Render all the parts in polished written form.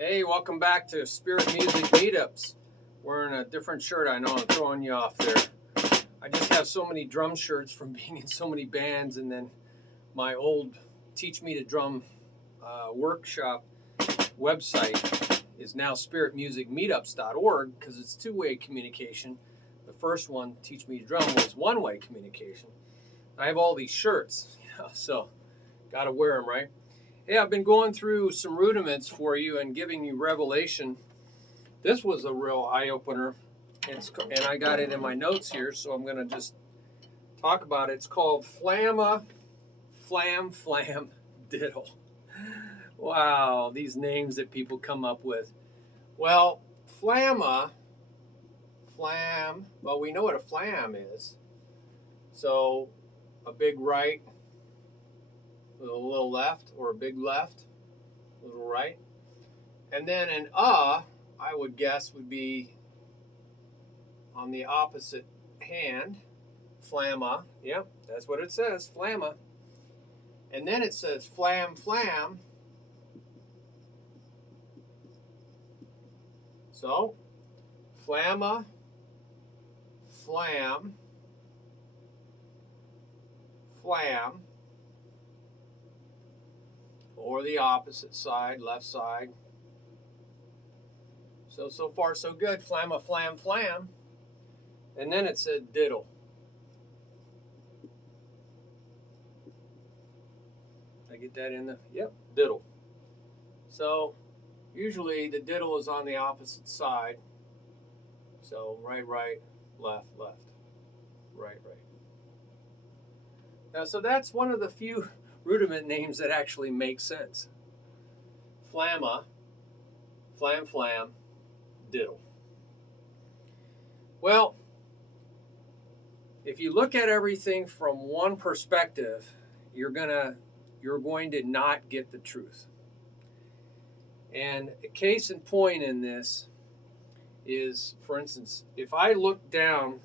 Hey, welcome back to Spirit Music Meetups. Wearing a different shirt. I know I'm throwing you off there. I just have so many drum shirts from being in so many bands, and then my old Teach Me to Drum workshop website is now spiritmusicmeetups.org because it's two-way communication. The first one, Teach Me to Drum, was one-way communication. I have all these shirts, so got to wear them, right? Hey, I've been going through some rudiments for you and giving you revelation. This was a real eye-opener, and I got it in my notes here, so I'm going to just talk about it. It's called FlamaFlamFlamDiddle. Wow, these names that people come up with. Well, well, we know what a flam is. So, a big right, a little left, or a big left, a little right. And then an I would guess would be on the opposite hand, flamma. Yep, that's what it says, flamma. And then it says flam, flam. So, flamma, flam, flam, or the opposite side, left side. So far so good, flamma, flam, flam. And then it said diddle. Did I get that in there? Yep, diddle. So, usually the diddle is on the opposite side. So, right, left, right. Now, so that's one of the few rudiment names that actually make sense. Flamma, flam, diddle. Well, if you look at everything from one perspective, you're going to not get the truth. And a case in point in this is, for instance, if I look down,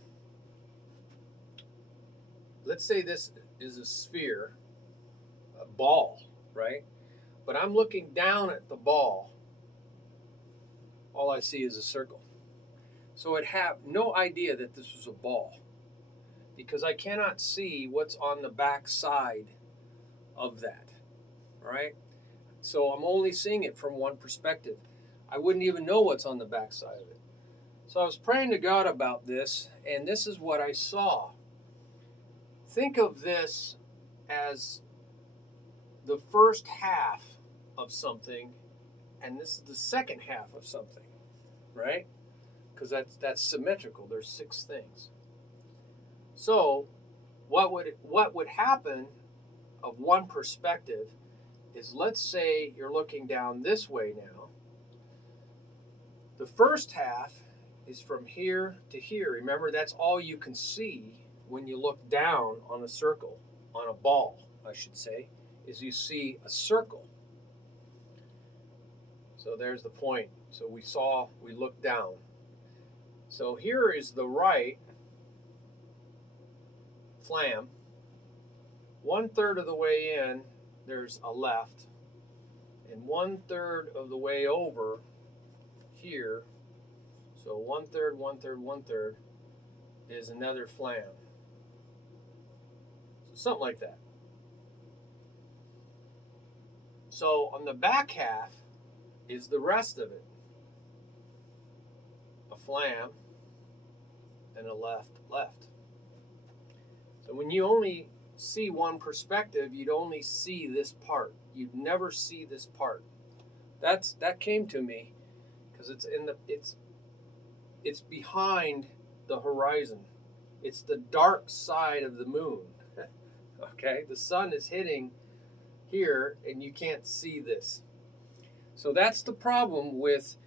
let's say this is a sphere, a ball, right? But I'm looking down at the ball. All I see is a circle. So I'd have no idea that this was a ball because I cannot see what's on the back side of that, right? So I'm only seeing it from one perspective. I wouldn't even know what's on the back side of it. So I was praying to God about this, and this is what I saw. Think of this as the first half of something, and this is the second half of something, right? Because that's symmetrical. There's 6 things. So what would happen of one perspective is, let's say you're looking down this way now. The first half is from here to here. Remember, that's all you can see when you look down on a circle, on a ball, I should say, is you see a circle. So there's the point. So we looked down. So here is the right flam. 1/3 of the way in, there's a left. And 1/3 of the way over here, so 1/3, 1/3, 1/3, is another flam. So something like that. So on the back half is the rest of it. A flam and a left. So when you only see one perspective, you'd only see this part. You'd never see this part. That came to me because it's behind the horizon. It's the dark side of the moon. Okay, the sun is hitting here, and you can't see this. So that's the problem with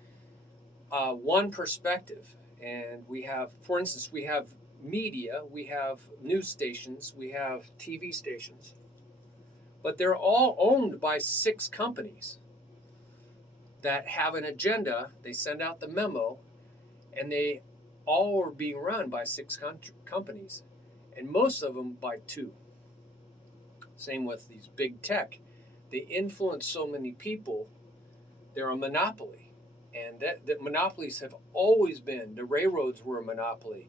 one perspective. And we have, for instance, we have media, we have news stations, we have TV stations, but they're all owned by 6 companies that have an agenda. They send out the memo, and they all are being run by 6 companies, and most of them by 2. Same with these big tech. They influence so many people they're a monopoly. And that monopolies have always been. The railroads were a monopoly.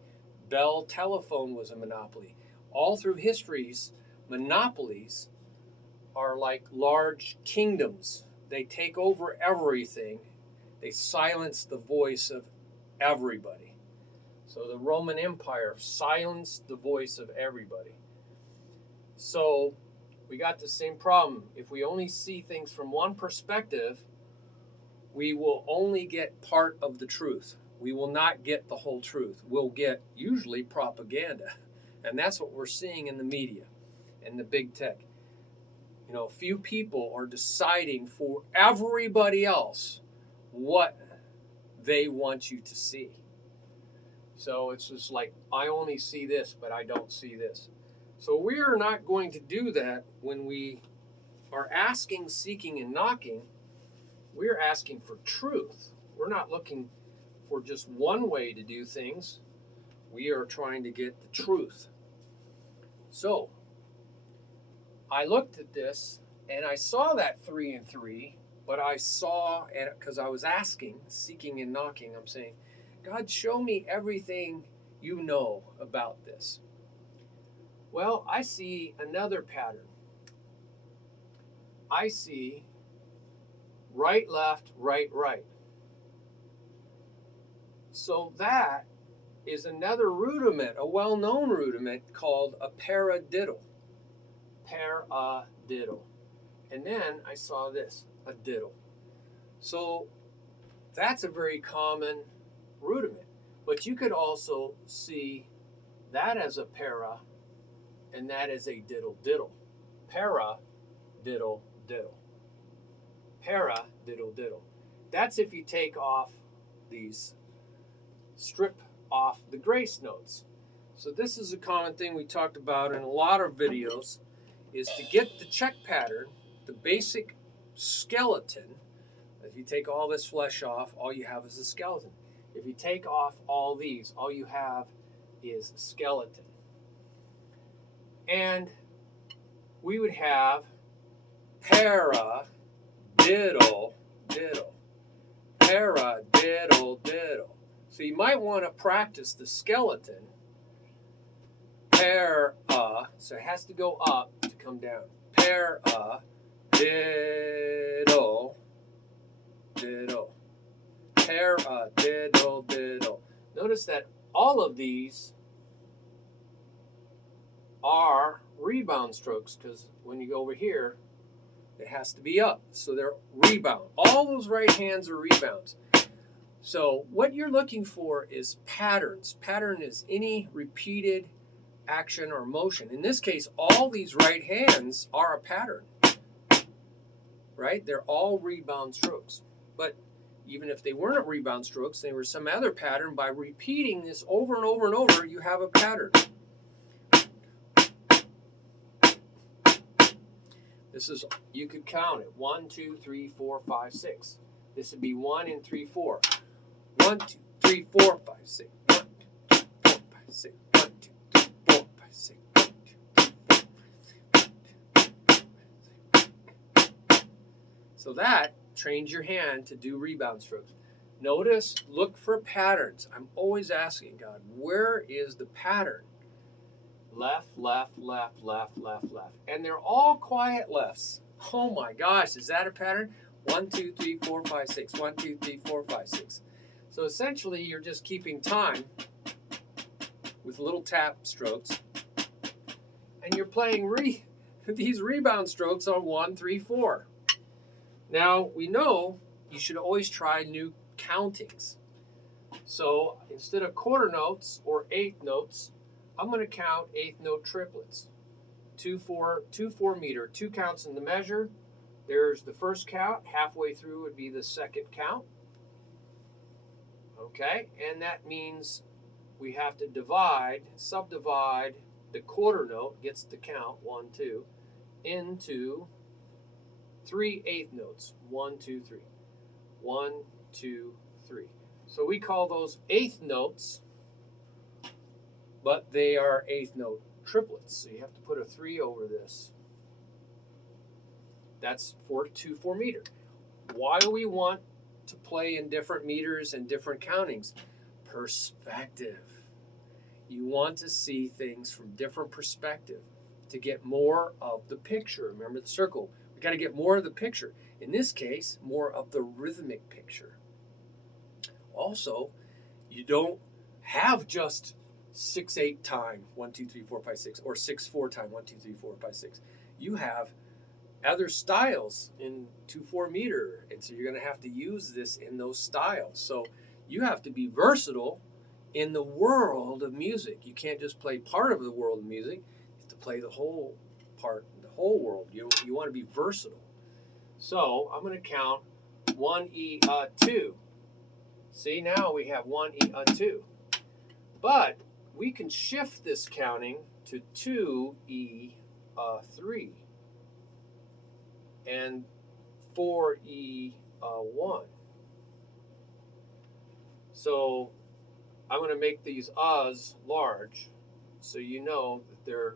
Bell Telephone was a monopoly. All through histories, monopolies are like large kingdoms. They take over everything. They silence the voice of everybody. So the Roman Empire silenced the voice of everybody. So we got the same problem. If we only see things from one perspective, we will only get part of the truth. We will not get the whole truth. We'll get usually propaganda. And that's what we're seeing in the media and the big tech. You know, few people are deciding for everybody else what they want you to see. So it's just like, I only see this, but I don't see this. So we are not going to do that when we are asking, seeking, and knocking. We're asking for truth. We're not looking for just one way to do things. We are trying to get the truth. So I looked at this and I saw that 3 and 3, but I saw, and because I was asking, seeking, and knocking, I'm saying, God, show me everything you know about this. Well, I see another pattern. I see right, left, right, right. So that is another rudiment, a well-known rudiment called a paradiddle. Paradiddle. And then I saw this, a diddle. So that's a very common rudiment. But you could also see that as a para and that as a diddle-diddle. Paradiddle-diddle. Paradiddle-diddle. That's if you take off these, strip off the grace notes. So this is a common thing we talked about in a lot of videos, is to get the check pattern, the basic skeleton. If you take all this flesh off, all you have is a skeleton. If you take off all these, all you have is a skeleton. And we would have paradiddle-diddle. Paradiddle-diddle. So you might want to practice the skeleton. So it has to go up to come down. Paradiddle-diddle. Paradiddle-diddle. Notice that all of these are rebound strokes, because when you go over here, it has to be up. So they're rebound. All those right hands are rebounds. So what you're looking for is patterns. Pattern is any repeated action or motion. In this case, all these right hands are a pattern. Right? They're all rebound strokes. But even if they weren't rebound strokes, they were some other pattern. By repeating this over and over and over, you have a pattern. This is, you could count it. 1, 2, 3, 4, 5, 6. This would be 1 and 3, 4. 1, 2, 3, 4, 5, 6. 1, 2, 3, 4, 5, 6. 1, 2, 3, 4, 5, 6. 1, 2, 3, 4. So that trains your hand to do rebound strokes. Notice, look for patterns. I'm always asking God, where is the pattern? Left, left, left, left, left, left. And they're all quiet lefts. Oh my gosh, is that a pattern? 1, 2, 3, 4, 5, 6. 1, 2, 3, 4, 5, 6. So essentially, you're just keeping time with little tap strokes. And you're playing these rebound strokes on 1, 3, 4. Now, we know you should always try new countings. So instead of quarter notes or eighth notes, I'm going to count eighth note triplets. 2, 4 meter, 2 counts in the measure. There's the first count. Halfway through would be the second count. Okay, and that means we have to subdivide the quarter note, gets the count, 1, 2, into 3 eighth notes. 1, 2, 3. 1, 2, 3. So we call those eighth notes, but they are eighth note triplets. So you have to put a 3 over this. That's 4 meter. Why do we want to play in different meters and different countings? Perspective. You want to see things from different perspective to get more of the picture. Remember the circle. We got to get more of the picture. In this case, more of the rhythmic picture. Also, you don't have just 6/8 time 1 2 3 4 5 6 or 6/4 time 1 2 3 4 5 6. You have other styles in 2/4 meter, and so you're going to have to use this in those styles. So you have to be versatile in the world of music. You can't just play part of the world of music. You have to play the whole part, the whole world. You want to be versatile. So I'm going to count 1 2. See, now we have 1 2. But we can shift this counting to 2 3 and 4 1. So I'm going to make these uhs large, so you know that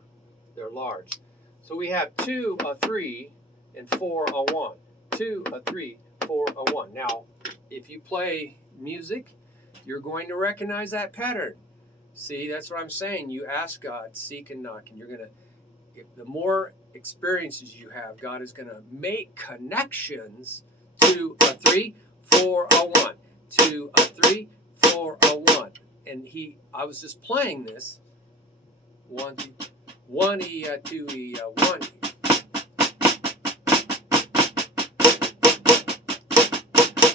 they're large. So we have 2 3 and 4 1. 2 3 4 1. Now, if you play music, you're going to recognize that pattern. See, that's what I'm saying. You ask God, seek and knock, and you're going to, the more experiences you have, God is going to make connections to 3 4 1, to 3 4 1. And I was just playing this 1 E 2 E 1 E.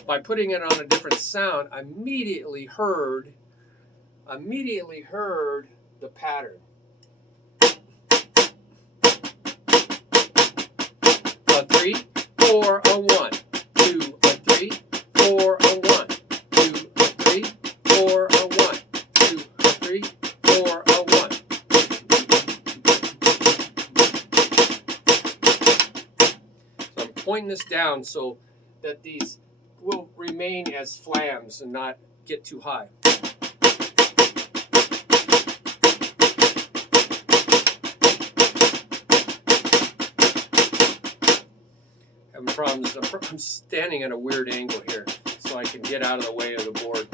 By putting it on a different sound, I immediately heard the pattern. A 3 4 1, 2 3 4 1, 2 3 4 1, 2 3 4 1. So I'm pointing this down so that these will remain as flams and not get too high. Having problems. I'm standing at a weird angle here, so I can get out of the way of the board.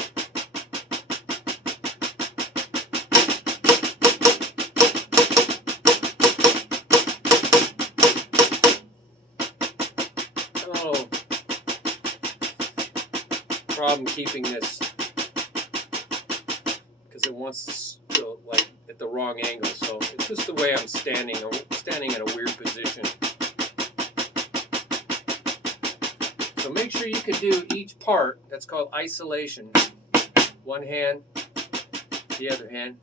Oh, problem keeping this because it wants to go like at the wrong angle. So it's just the way I'm standing. I'm standing at a weird position. So make sure you can do each part. That's called isolation. One hand, the other hand.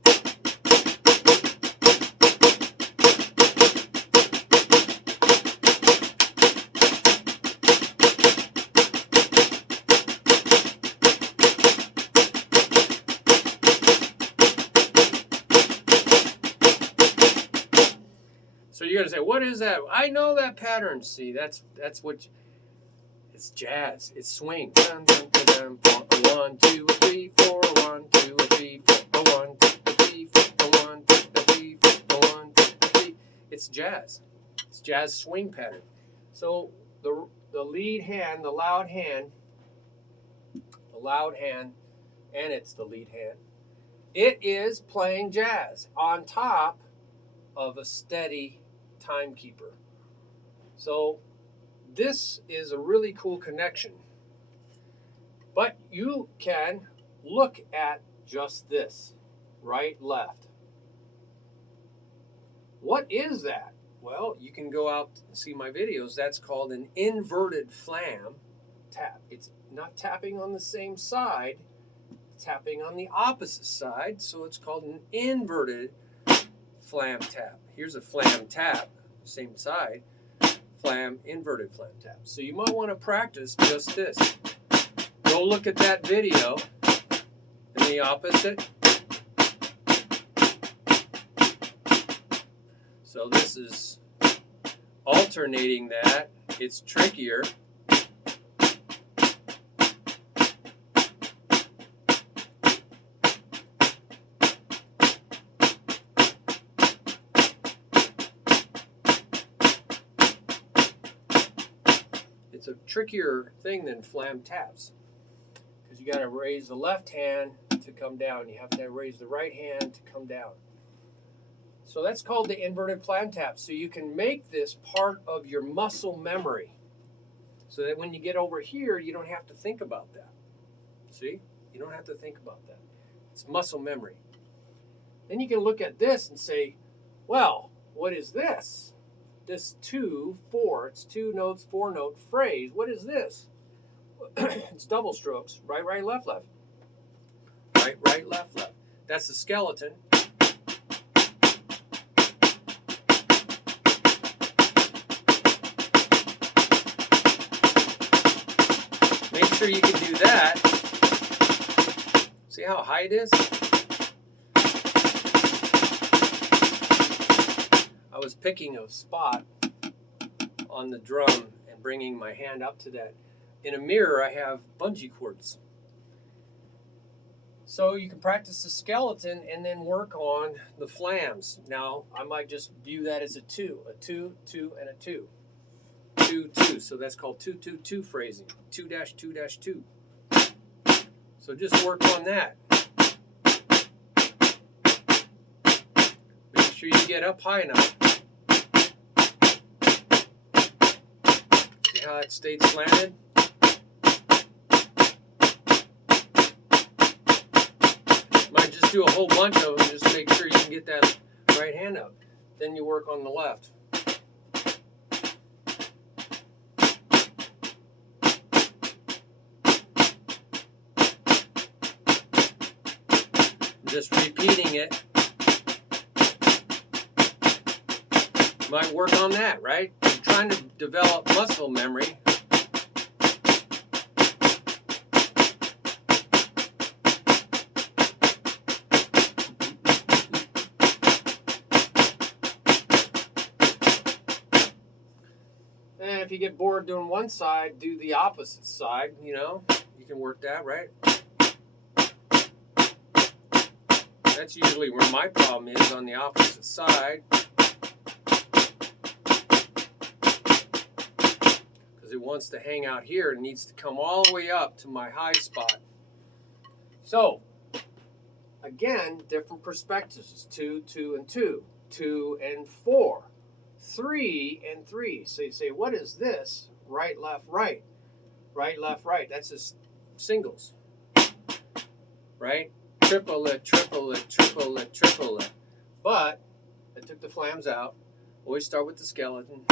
So you're gonna say, what is that? I know that pattern. See, that's what. It's jazz. It's swing. 1 2 3 4 1 2 3 4 1 2 3 4 1 2 3 4 1 2 3. It's jazz. It's jazz swing pattern. So the lead hand, the loud hand, and it's the lead hand. It is playing jazz on top of a steady timekeeper. So this is a really cool connection. But you can look at just this, right, left. What is that? Well, you can go out and see my videos. That's called an inverted flam tap. It's not tapping on the same side, tapping on the opposite side, so it's called an inverted flam tap. Here's a flam tap, same side. Flam, inverted flam tap. So you might want to practice just this. Go look at that video and the opposite. So this is alternating that. It's trickier. It's a trick. trickier thing than flam taps, because you got to raise the left hand to come down. You have to raise the right hand to come down. So that's called the inverted flam tap. So you can make this part of your muscle memory, so that when you get over here, you don't have to think about that. See? You don't have to think about that. It's muscle memory. Then you can look at this and say, well, what is this? This 2/4, it's 2 notes, 4 note phrase. What is this? It's double strokes. Right, right, left, left. Right, right, left, left. That's the skeleton. Make sure you can do that. See how high it is? I was picking a spot on the drum and bringing my hand up to that. In a mirror, I have bungee cords. So you can practice the skeleton and then work on the flams. Now, I might just view that as a 2, 2, and a 2. 2, 2. So that's called 2-2-2 phrasing. 2-2-2. So just work on that. Make sure you get up high enough. See how it stayed slanted? Might just do a whole bunch of them, just make sure you can get that right hand up. Then you work on the left. Just repeating it. Might work on that, right? You're trying to develop muscle memory. And if you get bored doing one side, do the opposite side, you know. You can work that, right? That's usually where my problem is, on the opposite side. Because it wants to hang out here. It needs to come all the way up to my high spot. So, again, different perspectives. 2, 2, and 2. 2 and 4. 3 and 3. So you say, what is this? Right, left, right. Right, left, right. That's just singles. Right? Triplet, triplet, triplet, triplet. But I took the flams out. Always start with the skeleton.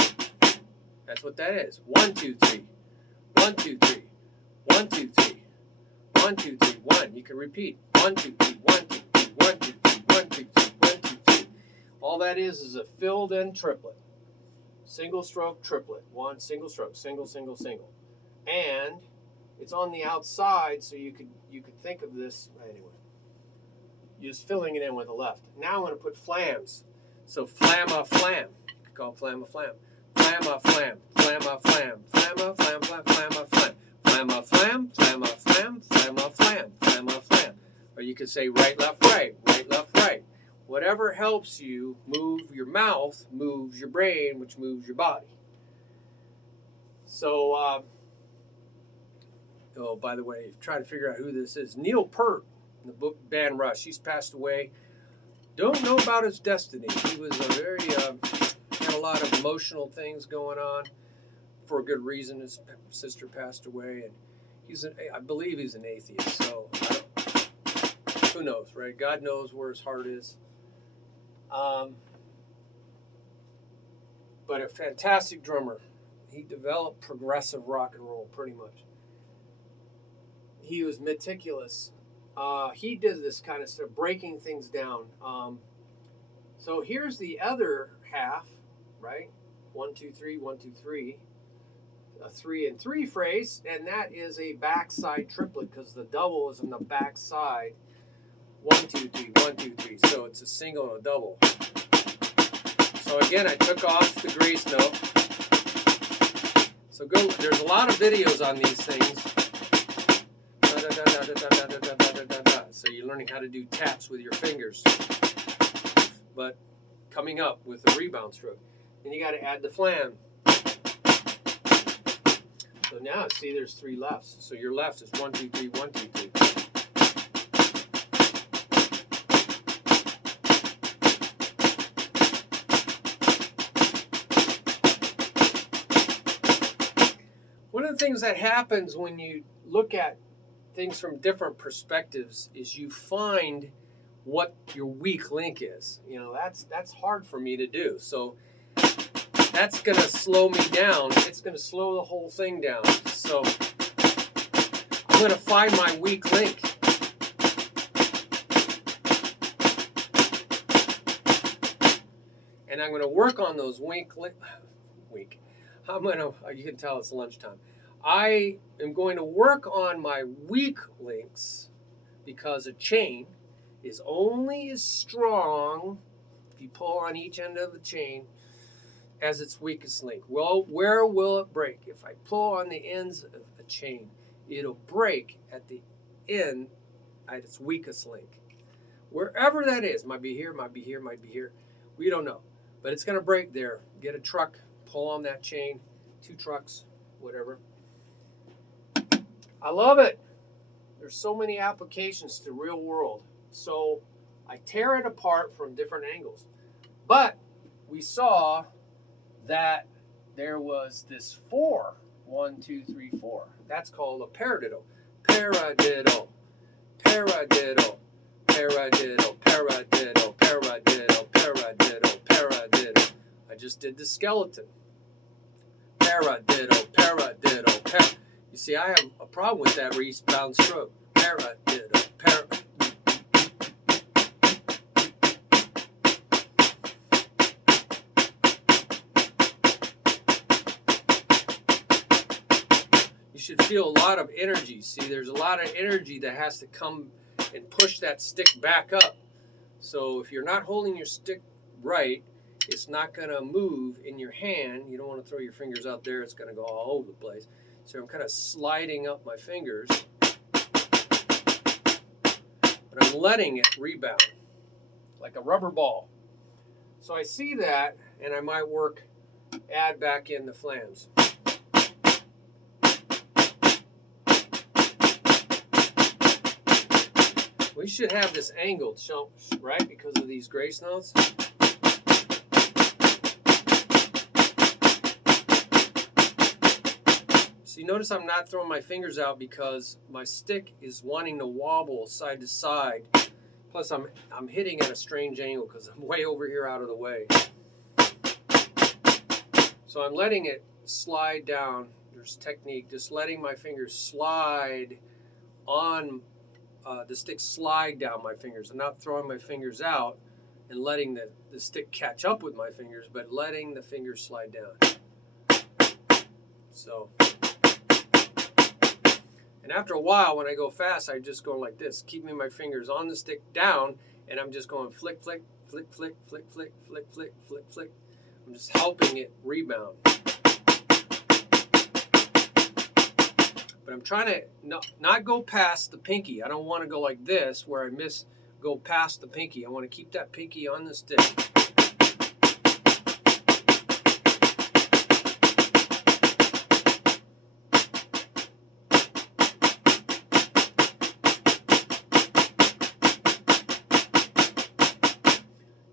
That's what that is. 1, 2, 3. 1, 2, 3. 1, 2, 3. 1, 2, 3. 1. You can repeat. 1, 2, 3. 1, 2, 3. 1, 2, 3. 1, 2, 3. 1, 2, 3. All that is a filled in triplet. Single stroke triplet. 1 single stroke. Single, single, single. And it's on the outside, so you could think of this anyway. You're just filling it in with the left. Now I'm going to put flams. So FlamaFlam. You could call FlamaFlam. FlamaFlam. FlamaFlam. FlamaFlam. FlamaFlam. FlamaFlam. FlamaFlam. FlamaFlam. FlamaFlam. Or you could say right, left, right. Right, left, right. Whatever helps you move your mouth, moves your brain, which moves your body. So, oh, by the way, try to figure out who this is. Neil Peart. The book Band Rush. He's passed away. Don't know about his destiny. He was a very had a lot of emotional things going on for a good reason. His sister passed away, and I believe he's an atheist. So who knows, right? God knows where his heart is. But a fantastic drummer. He developed progressive rock and roll pretty much. He was meticulous. He did this kind of stuff, breaking things down. So here's the other half, right? 1, 2, 3, 1, 2, 3. A 3 and 3 phrase, and that is a backside triplet because the double is on the backside. 1, 2, 3, 1, 2, 3. So it's a single and a double. So again, I took off the grace note. So there's a lot of videos on these things. So you're learning how to do taps with your fingers, but coming up with a rebound stroke. Then you got to add the flam. So now, see, there's 3 lefts. So your left is 1, 2, 3, 1, 2, 3. One of the things that happens when you look at things from different perspectives is you find what your weak link is. You know, that's hard for me to do. So that's going to slow me down. It's going to slow the whole thing down. So I'm going to find my weak link. And I'm going to work on those you can tell it's lunchtime. I am going to work on my weak links because a chain is only as strong if you pull on each end of the chain as its weakest link. Well, where will it break? If I pull on the ends of a chain, it'll break at the end at its weakest link. Wherever that is, might be here, might be here, might be here. We don't know. But it's going to break there. Get a truck, pull on that chain, 2 trucks, whatever. I love it. There's so many applications to real world. So I tear it apart from different angles. But we saw that there was this 4. 1, 2, 3, 4. That's called a paradiddle. Paradiddle. Paradiddle. Paradiddle. Paradiddle. Paradiddle. Paradiddle. Paradiddle. I just did the skeleton. Paradiddle. Paradiddle. You see, I have a problem with that rebound stroke. Paradiddle. Paradiddle. You should feel a lot of energy. See, there's a lot of energy that has to come and push that stick back up. So if you're not holding your stick right, it's not going to move in your hand. You don't want to throw your fingers out there. It's going to go all over the place. So I'm kind of sliding up my fingers. But I'm letting it rebound like a rubber ball. So I see that, and I might add back in the flams. We should have this angled, right? Because of these grace notes. So you notice I'm not throwing my fingers out because my stick is wanting to wobble side to side. Plus I'm hitting at a strange angle because I'm way over here out of the way. So I'm letting it slide down. There's technique, just letting my fingers slide on the stick slide down my fingers. I'm not throwing my fingers out and letting the stick catch up with my fingers, but letting the fingers slide down. So, and after a while, when I go fast, I just go like this, keeping my fingers on the stick down, and I'm just going flick, flick, flick, flick, flick, flick, flick, flick, flick, flick. I'm just helping it rebound. But I'm trying to not go past the pinky. I don't want to go like this where I go past the pinky. I want to keep that pinky on the stick.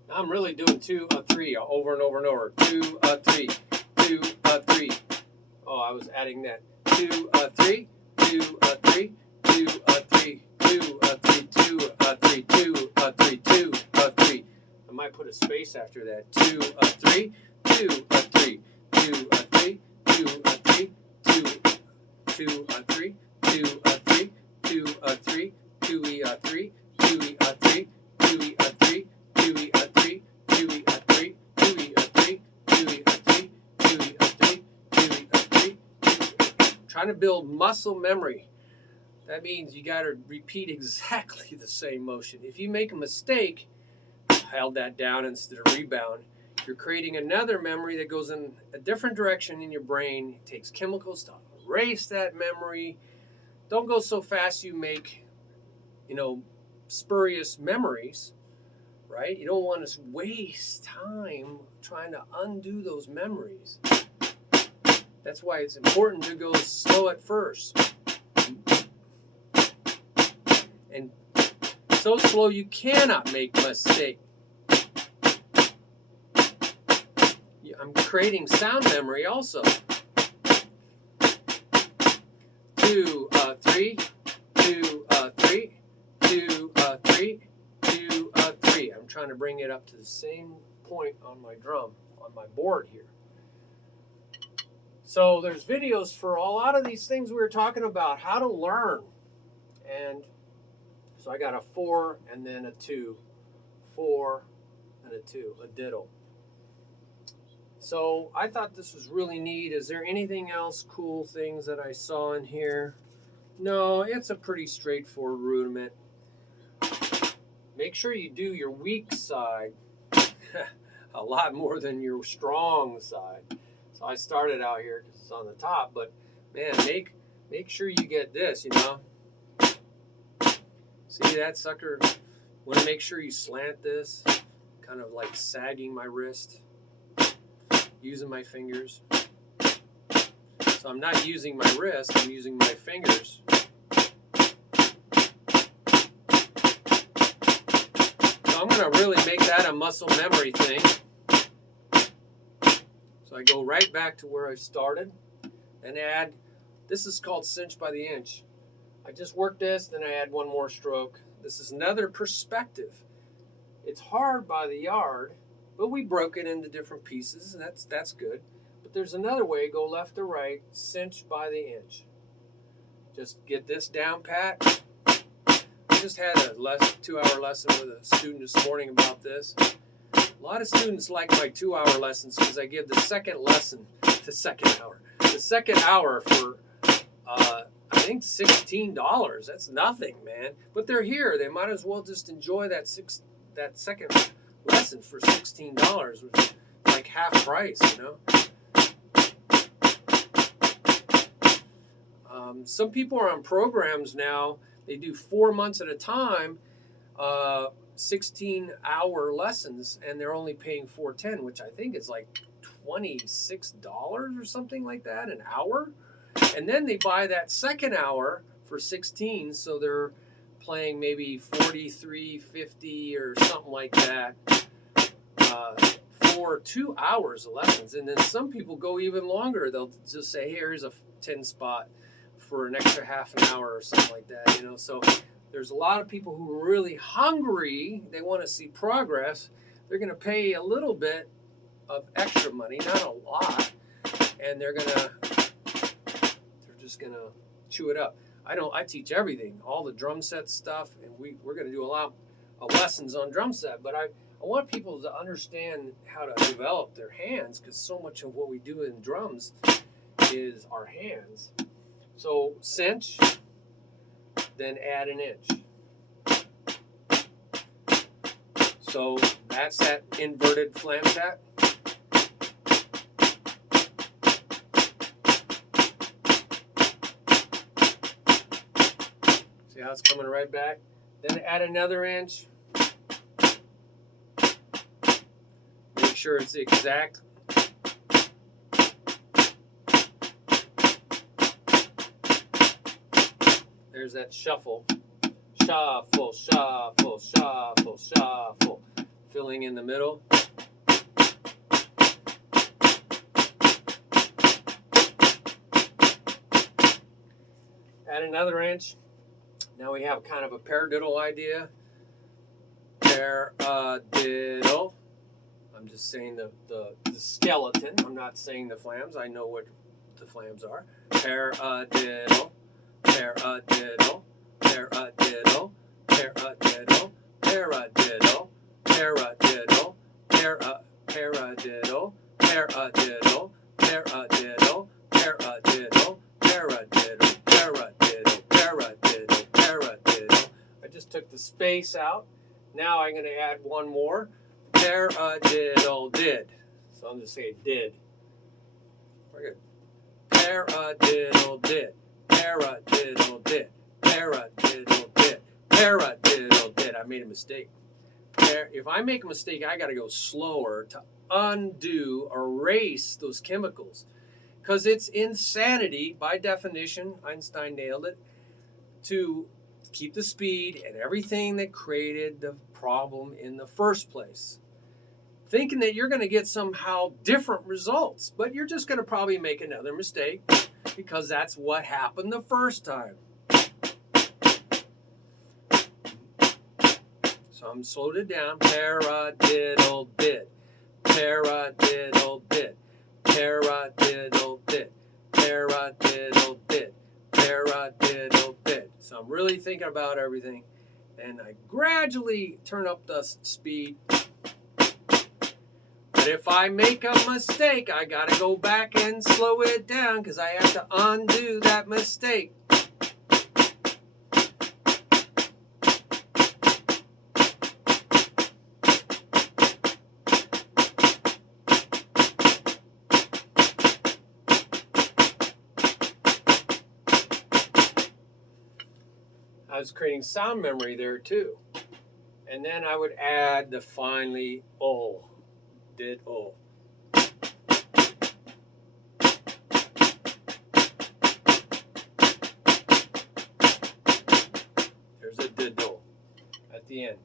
Now I'm really doing 2, 3 over and over and over. 2, 3, 2, 3. Oh, I was adding that. 2, 3, 2, 3, 2, 3, 2, 3, 2, 3, 2, 3, 2, 3. I might put a space after that. 2, 3, 2, 3, 2, 3, 2, 3, 2, 2, 3, 2, 3, 2, 3, 2, 3, 2, 3, 2, 3, 2, 3, 2, 3, 2, 3, 2, 3. Trying to build muscle memory. That means you got to repeat exactly the same motion. If you make a mistake, held that down instead of rebound, you're creating another memory that goes in a different direction in your brain. It takes chemicals to erase that memory. Don't go so fast you make, spurious memories, right? You don't want to waste time trying to undo those memories. That's why it's important to go slow at first. And so slow you cannot make a mistake. I'm creating sound memory also. 2, 3, 2, 3, 2, 3, 2, 3. I'm trying to bring it up to the same point on my drum, on my board here. So there's videos for a lot of these things we were talking about, how to learn. And so I got a 4 and then a 2, 4 and a 2, a diddle. So I thought this was really neat. Is there anything else cool things that I saw in here? No, it's a pretty straightforward rudiment. Make sure you do your weak side a lot more than your strong side. So I started out here because it's on the top, but man, make sure you get this, you know. See that sucker? Want to make sure you slant this, kind of like sagging my wrist, using my fingers. So I'm not using my wrist, I'm using my fingers. So I'm going to really make that a muscle memory thing. So I go right back to where I started and add, this is called cinch by the inch. I just work this, then I add one more stroke. This is another perspective. It's hard by the yard, but we broke it into different pieces, and that's good. But there's another way, go left to right, cinch by the inch. Just get this down pat. I just had a 2-hour lesson with a student this morning about this. A lot of students like my 2-hour lessons because I give the second hour for I think $16. That's nothing, man. But they're here. They might as well just enjoy that second lesson for $16, which is like half price, you know. Some people are on programs now. They do 4 months at a time, 16-hour lessons, and they're only paying $4.10, which I think is like $26 or something like that an hour. And then they buy that second hour for $16, so they're playing maybe $43.50 or something like that for 2 hours of lessons. And then some people go even longer. They'll just say, hey, here's a 10 spot for an extra half an hour or something like that, you know. So there's a lot of people who are really hungry. They want to see progress. They're going to pay a little bit of extra money, not a lot, and they're just going to chew it up. I teach everything, all the drum set stuff, and we're going to do a lot of lessons on drum set, but I want people to understand how to develop their hands, because so much of what we do in drums is our hands. So cinch, then add an inch. So that's that inverted flam tap. See how it's coming right back? Then add another inch. Make sure it's exact. There's that shuffle. Shuffle, shuffle, shuffle, shuffle. Filling in the middle. Add another inch. Now we have kind of a paradiddle idea. Paradiddle. I'm just saying the skeleton. I'm not saying the flams. I know what the flams are. Paradiddle. Paradiddle, paradiddle, paradiddle, paradiddle, paradiddle, paradiddle, paradiddle, paradiddle, paradiddle, paradiddle, paradiddle, paradiddle, paradiddle. I just took the space out. Now I'm going to add one more. Paradiddle-did. So I'm just saying did. We're good. Paradiddle-did. Paradiddle-did, paradiddle-did, paradiddle-did. I made a mistake. If I make a mistake, I got to go slower to undo or erase those chemicals. Because it's insanity, by definition, Einstein nailed it, to keep the speed and everything that created the problem in the first place. Thinking that you're going to get somehow different results, but you're just going to probably make another mistake because that's what happened the first time. So I'm slowed it down. Paradiddle-did. Paradiddle-did. Paradiddle-did. Paradiddle-did. Paradiddle-did. So I'm really thinking about everything, and I gradually turn up the speed. But if I make a mistake, I gotta go back and slow it down because I have to undo that mistake. I was creating sound memory there too. And then I would add the finally oh. Did oh. There's a diddle at the end.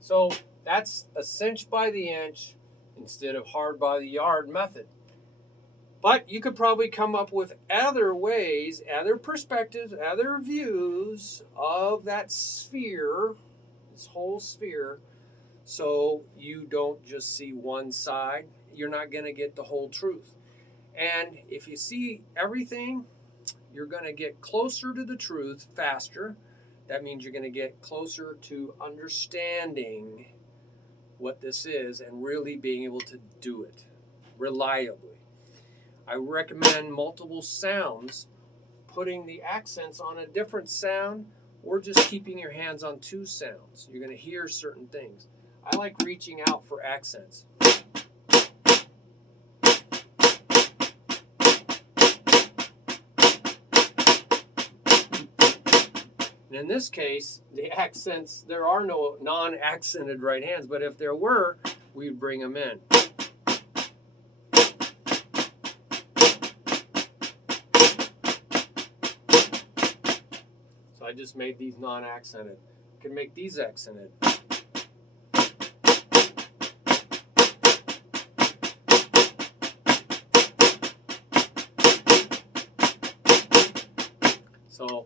So that's a cinch by the inch instead of hard by the yard method. But you could probably come up with other ways, other perspectives, other views of that sphere, this whole sphere. So you don't just see one side. You're not going to get the whole truth. And if you see everything, you're going to get closer to the truth faster. That means you're going to get closer to understanding what this is and really being able to do it reliably. I recommend multiple sounds, putting the accents on a different sound, or just keeping your hands on two sounds. You're going to hear certain things. I like reaching out for accents. And in this case, the accents, there are no non-accented right hands, but if there were, we'd bring them in. So I just made these non-accented. You can make these accented. So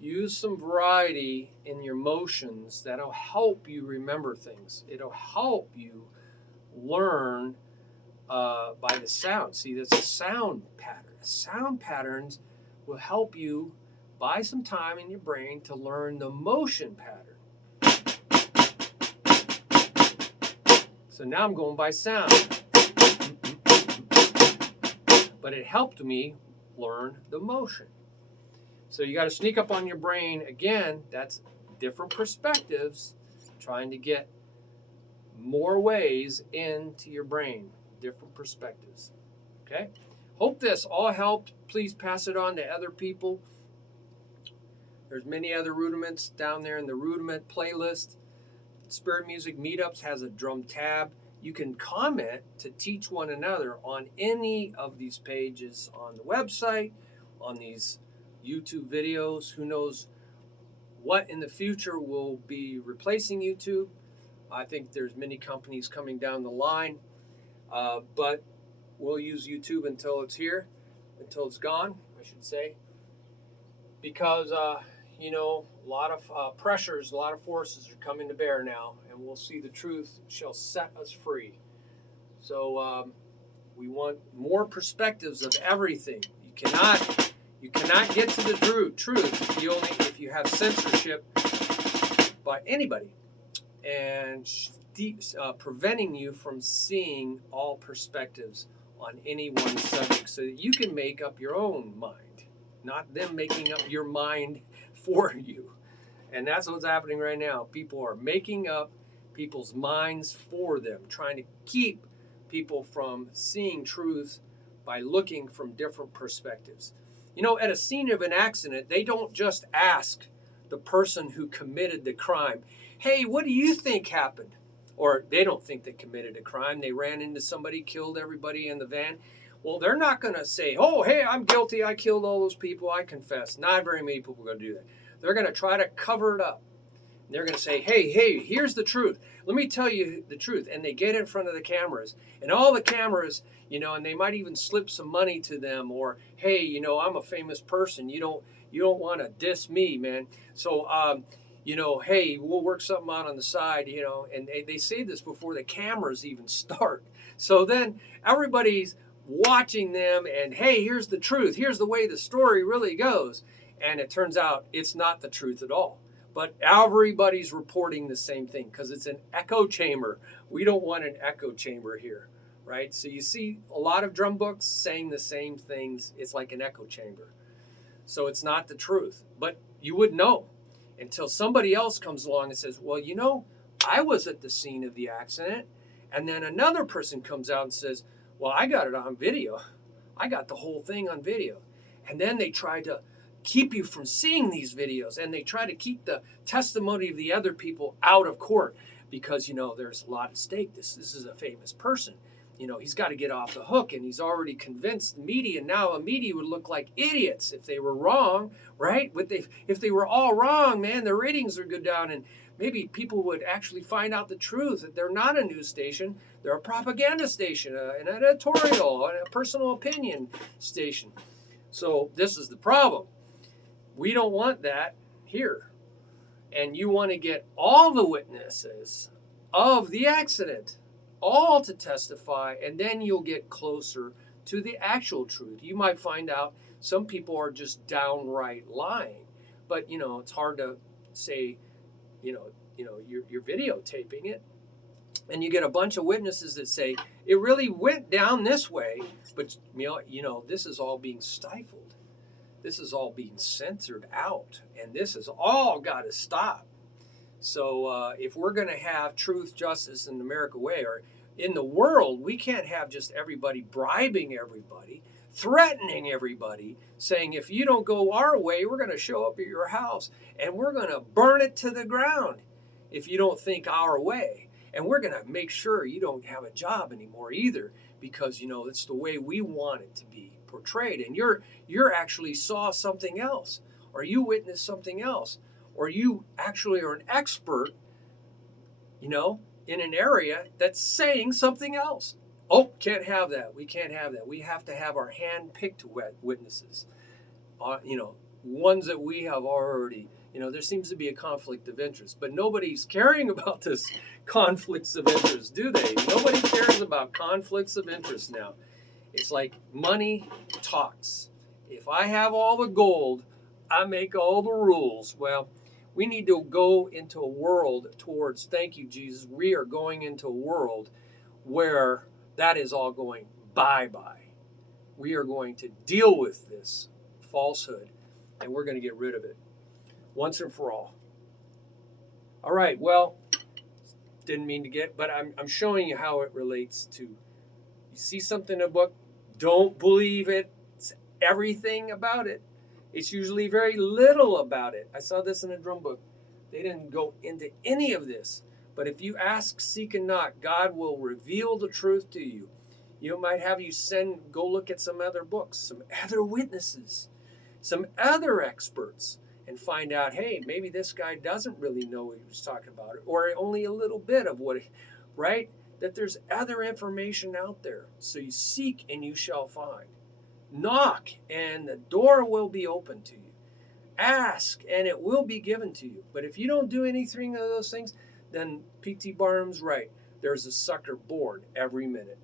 use some variety in your motions. That'll help you remember things. It'll help you learn by the sound. See, there's a sound pattern. Sound patterns will help you buy some time in your brain to learn the motion pattern. So now I'm going by sound. But it helped me learn the motion. So you got to sneak up on your brain. Again, that's different perspectives, trying to get more ways into your brain, different perspectives. Okay? Hope this all helped. Please pass it on to other people. There's many other rudiments down there in the rudiment playlist. Spirit Music Meetups has a drum tab. You can comment to teach one another on any of these pages on the website, on these YouTube videos. Who knows what in the future will be replacing YouTube. I think there's many companies coming down the line, but we'll use YouTube until it's here, until it's gone, I should say, because you know, a lot of pressures, a lot of forces are coming to bear now, and we'll see the truth shall set us free. So we want more perspectives of everything. You cannot get to the truth if you have censorship by anybody and preventing you from seeing all perspectives on any one subject so that you can make up your own mind, not them making up your mind for you. And that's what's happening right now. People are making up people's minds for them, trying to keep people from seeing truth by looking from different perspectives. You know, at a scene of an accident, they don't just ask the person who committed the crime, hey, what do you think happened? Or they don't think they committed a crime. They ran into somebody, killed everybody in the van. Well, they're not going to say, oh, hey, I'm guilty. I killed all those people. I confess. Not very many people are going to do that. They're going to try to cover it up. They're going to say, hey, here's the truth. Let me tell you the truth. And they get in front of the cameras. And all the cameras, and they might even slip some money to them. Or, hey, I'm a famous person. You don't want to diss me, man. So, hey, we'll work something out on the side, And they say this before the cameras even start. So then everybody's watching them. And, hey, here's the truth. Here's the way the story really goes. And it turns out it's not the truth at all. But everybody's reporting the same thing because it's an echo chamber. We don't want an echo chamber here, right? So you see a lot of drum books saying the same things. It's like an echo chamber. So it's not the truth. But you would know until somebody else comes along and says, well, I was at the scene of the accident. And then another person comes out and says, well, I got it on video. I got the whole thing on video. And then they try to keep you from seeing these videos, and they try to keep the testimony of the other people out of court because there's a lot at stake. This is a famous person. He's got to get off the hook, and he's already convinced the media. Now a media would look like idiots if they were wrong, right? But if they were all wrong, man, their ratings would go down, and maybe people would actually find out the truth that they're not a news station, they're a propaganda station, an editorial, a personal opinion station. So this is the problem. We don't want that here. And you want to get all the witnesses of the accident, all to testify, and then you'll get closer to the actual truth. You might find out some people are just downright lying. But, it's hard to say, you're videotaping it. And you get a bunch of witnesses that say, it really went down this way, but, this is all being stifled. This is all being censored out, and this has all got to stop. So if we're going to have truth, justice, and the American way, or in the world, we can't have just everybody bribing everybody, threatening everybody, saying, if you don't go our way, we're going to show up at your house, and we're going to burn it to the ground if you don't think our way. And we're going to make sure you don't have a job anymore either, because, it's the way we want it to be portrayed. And you're actually saw something else, or you witnessed something else, or you actually are an expert, in an area that's saying something else. Oh, can't have that. We can't have that. We have to have our hand-picked witnesses, ones that we have already. There seems to be a conflict of interest, but nobody's caring about this conflicts of interest, do they? Nobody cares about conflicts of interest now. It's like money talks. If I have all the gold, I make all the rules. Well, we need to go into a world towards, thank you, Jesus, we are going into a world where that is all going bye-bye. We are going to deal with this falsehood, and we're going to get rid of it once and for all. All right, well, didn't mean to get, but I'm showing you how it relates to, you see something in a book, don't believe it. It's everything about it. It's usually very little about it. I saw this in a drum book. They didn't go into any of this. But if you ask, seek, and knock, God will reveal the truth to you. You might have you go look at some other books, some other witnesses, some other experts, and find out, hey, maybe this guy doesn't really know what he was talking about, or only a little bit of what, right? That there's other information out there. So you seek and you shall find. Knock and the door will be open to you. Ask and it will be given to you. But if you don't do anything of those things, then P.T. Barnum's right. There's a sucker bored every minute.